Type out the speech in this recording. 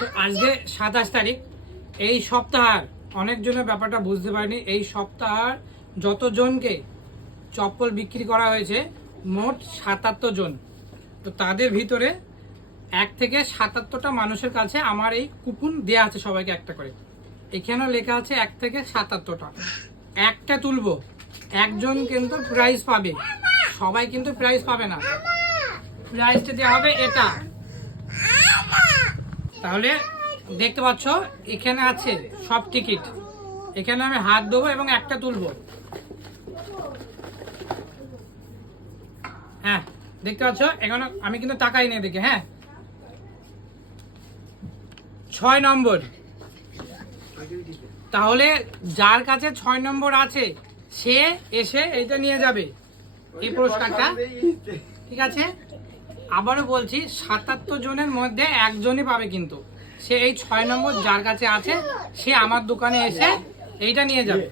তো আজকে 27 তারিখ। এই সপ্তাহের অনেকজনের ব্যাপারটা বুঝতে পারেনি। এই সপ্তাহের যতজনকে চপ্পল বিক্রি করা হয়েছে মোট 77 জন। তো তাদের ভিতরে 1 থেকে 77টা মানুষের কাছে আমার এই কুপন দেওয়া আছে, সবাইকে একটা করে। এখানেও লেখা আছে 1 থেকে 77টা। একটা তুলবো, একজন কিন্তু প্রাইজ পাবে, সবাই কিন্তু প্রাইজ পাবে না। প্রাইজটা দেওয়া হবে এটা। তাহলে দেখতে পাচ্ছ এখানে আছে সব টিকিট। এখানে আমি হাত দেবো এবং একটা তুলবো। হ্যাঁ দেখতে পাচ্ছ, এখন আমি কিন্তু তাকাই নেই দেখে। হ্যাঁ 6 নম্বর। তাহলে যার কাছে 6 নম্বর আছে সে এসে এইটা নিয়ে যাবে, এই পুরস্কারটা। ঠিক আছে, আবারও বলছি 77 জনের মধ্যে একজনই পাবে, কিন্তু সে এই 6 নম্বর যার কাছে আছে সে আমার দোকানে এসে এইটা নিয়ে যাবে।